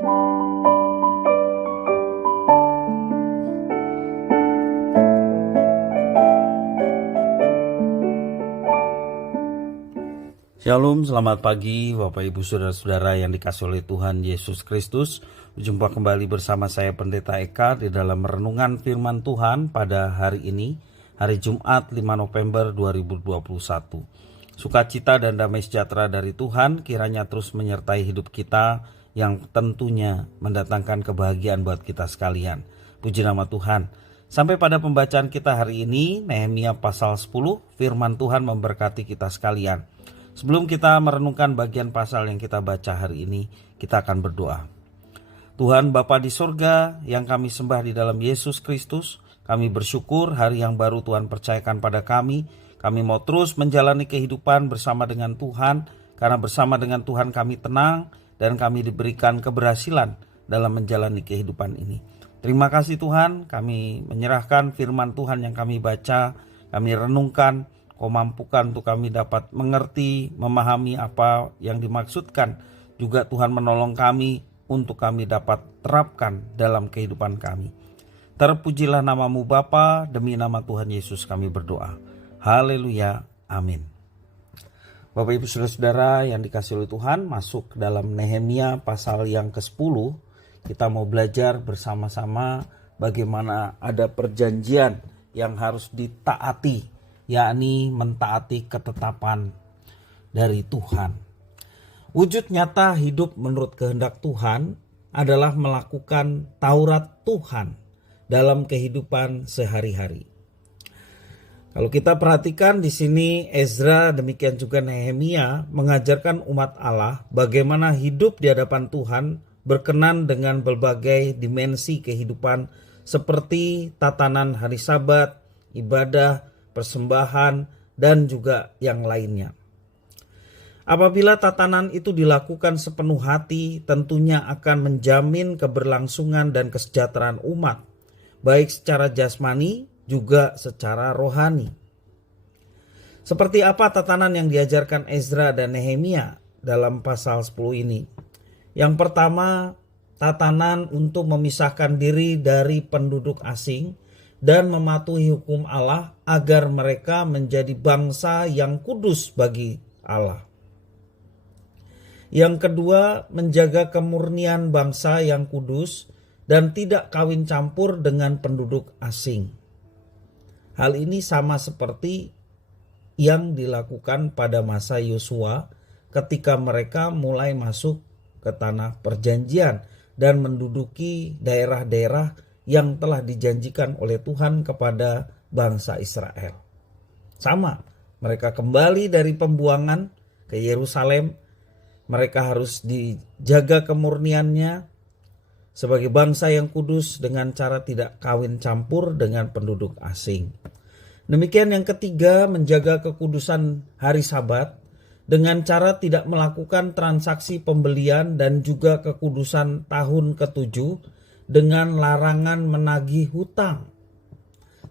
Shalom, selamat pagi Bapak Ibu Saudara-saudara yang dikasihi oleh Tuhan Yesus Kristus. Berjumpa kembali bersama saya Pendeta Eka di dalam renungan firman Tuhan pada hari ini, hari Jumat 5 November 2021. Sukacita dan damai sejahtera dari Tuhan kiranya terus menyertai hidup kita yang tentunya mendatangkan kebahagiaan buat kita sekalian. Puji nama Tuhan. Sampai pada pembacaan kita hari ini, Nehemia pasal 10, firman Tuhan memberkati kita sekalian. Sebelum kita merenungkan bagian pasal yang kita baca hari ini, kita akan berdoa. Tuhan Bapa di sorga yang kami sembah di dalam Yesus Kristus, kami bersyukur hari yang baru Tuhan percayakan pada kami. Kami mau terus menjalani kehidupan bersama dengan Tuhan, karena bersama dengan Tuhan kami tenang dan kami diberikan keberhasilan dalam menjalani kehidupan ini. Terima kasih Tuhan, kami menyerahkan firman Tuhan yang kami baca, kami renungkan. Kau mampukan untuk kami dapat mengerti, memahami apa yang dimaksudkan. Juga Tuhan menolong kami untuk kami dapat terapkan dalam kehidupan kami. Terpujilah namamu Bapa, demi nama Tuhan Yesus kami berdoa. Haleluya, amin. Bapak Ibu Saudara-saudara yang dikasihi oleh Tuhan, masuk dalam Nehemia pasal yang ke-10. Kita mau belajar bersama-sama bagaimana ada perjanjian yang harus ditaati, yakni mentaati ketetapan dari Tuhan. Wujud nyata hidup menurut kehendak Tuhan adalah melakukan Taurat Tuhan dalam kehidupan sehari-hari. Kalau kita perhatikan di sini, Ezra demikian juga Nehemia mengajarkan umat Allah bagaimana hidup di hadapan Tuhan berkenan dengan berbagai dimensi kehidupan seperti tatanan hari Sabat, ibadah, persembahan, dan juga yang lainnya. Apabila tatanan itu dilakukan sepenuh hati, tentunya akan menjamin keberlangsungan dan kesejahteraan umat, baik secara jasmani juga secara rohani. Seperti apa tatanan yang diajarkan Ezra dan Nehemia dalam pasal 10 ini? Yang pertama, tatanan untuk memisahkan diri dari penduduk asing dan mematuhi hukum Allah agar mereka menjadi bangsa yang kudus bagi Allah. Yang kedua, menjaga kemurnian bangsa yang kudus dan tidak kawin campur dengan penduduk asing. Hal ini sama seperti yang dilakukan pada masa Yosua ketika mereka mulai masuk ke tanah perjanjian dan menduduki daerah-daerah yang telah dijanjikan oleh Tuhan kepada bangsa Israel. Sama, mereka kembali dari pembuangan ke Yerusalem. Mereka harus dijaga kemurniannya sebagai bangsa yang kudus dengan cara tidak kawin campur dengan penduduk asing. Demikian yang ketiga, menjaga kekudusan hari Sabat dengan cara tidak melakukan transaksi pembelian dan juga kekudusan tahun ke-7 dengan larangan menagih hutang.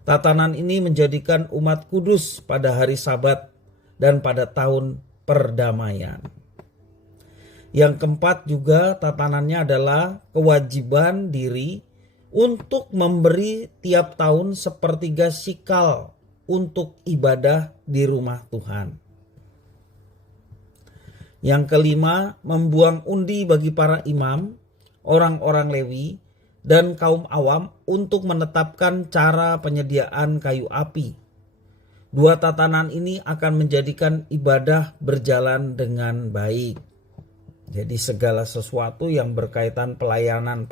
Tatanan ini menjadikan umat kudus pada hari Sabat dan pada tahun perdamaian. Yang keempat juga tatanannya adalah kewajiban diri untuk memberi tiap tahun sepertiga sikal untuk ibadah di rumah Tuhan. Yang kelima, membuang undi bagi para imam, orang-orang Lewi, dan kaum awam untuk menetapkan cara penyediaan kayu api. Dua tatanan ini akan menjadikan ibadah berjalan dengan baik. Jadi segala sesuatu yang berkaitan pelayanan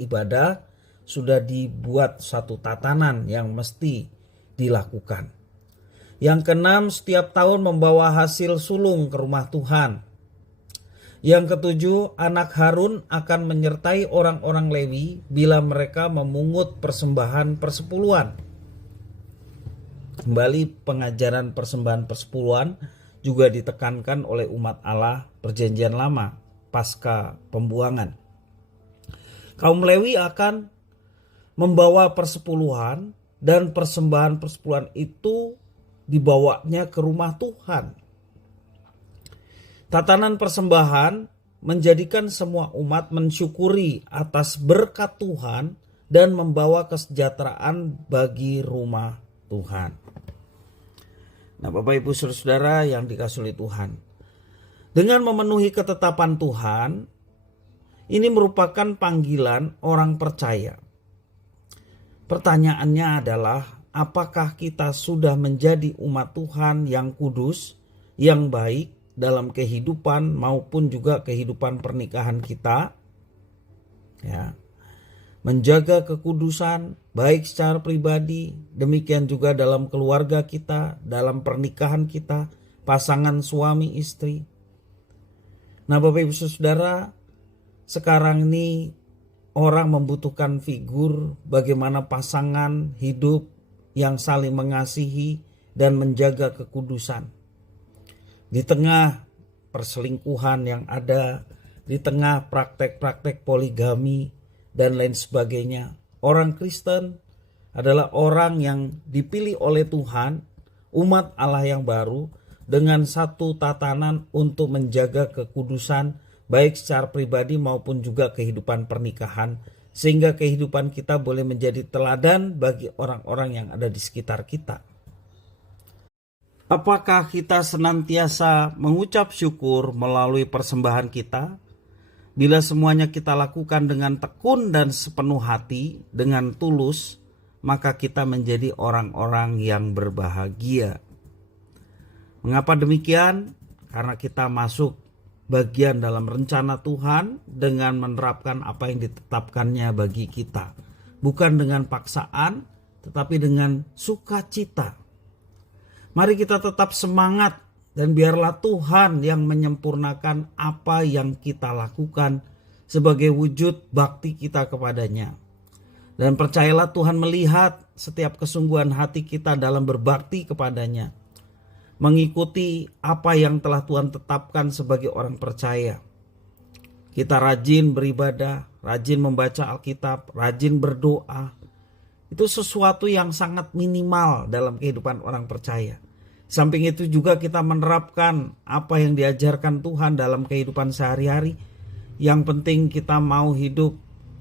ibadah sudah dibuat satu tatanan yang mesti dilakukan. Yang keenam, setiap tahun membawa hasil sulung ke rumah Tuhan. Yang ketujuh, anak Harun akan menyertai orang-orang Lewi bila mereka memungut persembahan persepuluhan. Kembali pengajaran persembahan persepuluhan juga ditekankan oleh umat Allah perjanjian lama pasca pembuangan. Kaum Lewi akan membawa persepuluhan dan persembahan persepuluhan itu dibawanya ke rumah Tuhan. Tatanan persembahan menjadikan semua umat mensyukuri atas berkat Tuhan dan membawa kesejahteraan bagi rumah Tuhan. Nah, Bapak Ibu Saudara yang dikasihi oleh Tuhan, dengan memenuhi ketetapan Tuhan, ini merupakan panggilan orang percaya. Pertanyaannya adalah, apakah kita sudah menjadi umat Tuhan yang kudus, yang baik dalam kehidupan maupun juga kehidupan pernikahan kita? Ya. Menjaga kekudusan baik secara pribadi, demikian juga dalam keluarga kita, dalam pernikahan kita, pasangan suami istri. Nah, Bapak Ibu Saudara, sekarang ini orang membutuhkan figur bagaimana pasangan hidup yang saling mengasihi dan menjaga kekudusan. Di tengah perselingkuhan yang ada, di tengah praktek-praktek poligami dan lain sebagainya, orang Kristen adalah orang yang dipilih oleh Tuhan, umat Allah yang baru, dengan satu tatanan untuk menjaga kekudusan baik secara pribadi maupun juga kehidupan pernikahan, sehingga kehidupan kita boleh menjadi teladan bagi orang-orang yang ada di sekitar kita. Apakah kita senantiasa mengucap syukur melalui persembahan kita? Bila semuanya kita lakukan dengan tekun dan sepenuh hati, dengan tulus, maka kita menjadi orang-orang yang berbahagia. Mengapa demikian? Karena kita masuk bagian dalam rencana Tuhan dengan menerapkan apa yang ditetapkannya bagi kita. Bukan dengan paksaan, tetapi dengan sukacita. Mari kita tetap semangat dan biarlah Tuhan yang menyempurnakan apa yang kita lakukan sebagai wujud bakti kita kepadanya. Dan percayalah Tuhan melihat setiap kesungguhan hati kita dalam berbakti kepadanya, mengikuti apa yang telah Tuhan tetapkan sebagai orang percaya. Kita rajin beribadah, rajin membaca Alkitab, rajin berdoa. Itu sesuatu yang sangat minimal dalam kehidupan orang percaya. Samping itu juga kita menerapkan apa yang diajarkan Tuhan dalam kehidupan sehari-hari. Yang penting kita mau hidup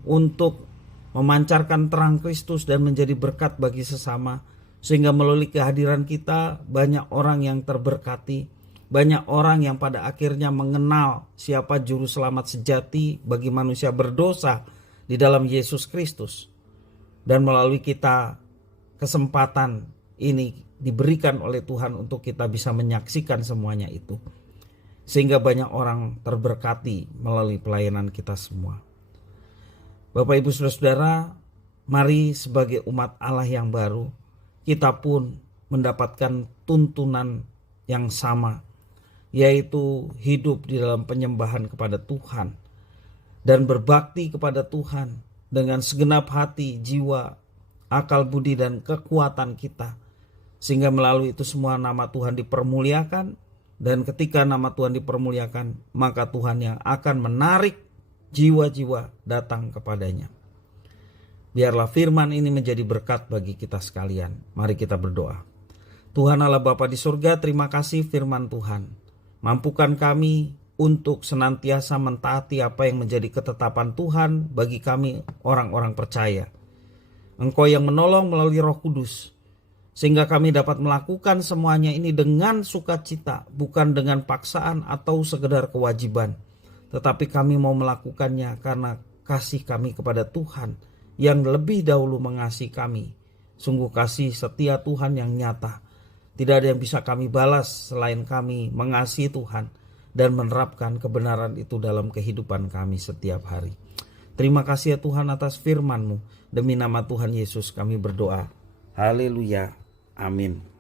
untuk memancarkan terang Kristus dan menjadi berkat bagi sesama. Sehingga melalui kehadiran kita banyak orang yang terberkati. Banyak orang yang pada akhirnya mengenal siapa juru selamat sejati bagi manusia berdosa di dalam Yesus Kristus. Dan melalui kita kesempatan ini diberikan oleh Tuhan untuk kita bisa menyaksikan semuanya itu. Sehingga banyak orang terberkati melalui pelayanan kita semua. Bapak Ibu Saudara, mari sebagai umat Allah yang baru, kita pun mendapatkan tuntunan yang sama, yaitu hidup di dalam penyembahan kepada Tuhan dan berbakti kepada Tuhan dengan segenap hati, jiwa, akal budi dan kekuatan kita. Sehingga melalui itu semua nama Tuhan dipermuliakan, dan ketika nama Tuhan dipermuliakan, maka Tuhan yang akan menarik jiwa-jiwa datang kepadanya. Biarlah firman ini menjadi berkat bagi kita sekalian. Mari kita berdoa. Tuhan Allah Bapa di surga, terima kasih firman Tuhan. Mampukan kami untuk senantiasa mentaati apa yang menjadi ketetapan Tuhan bagi kami orang-orang percaya. Engkau yang menolong melalui Roh Kudus, sehingga kami dapat melakukan semuanya ini dengan sukacita, bukan dengan paksaan atau sekedar kewajiban. Tetapi kami mau melakukannya karena kasih kami kepada Tuhan yang lebih dahulu mengasihi kami. Sungguh kasih setia Tuhan yang nyata. Tidak ada yang bisa kami balas selain kami mengasihi Tuhan dan menerapkan kebenaran itu dalam kehidupan kami setiap hari. Terima kasih ya Tuhan atas firman-Mu. Demi nama Tuhan Yesus kami berdoa. Haleluya. Amin.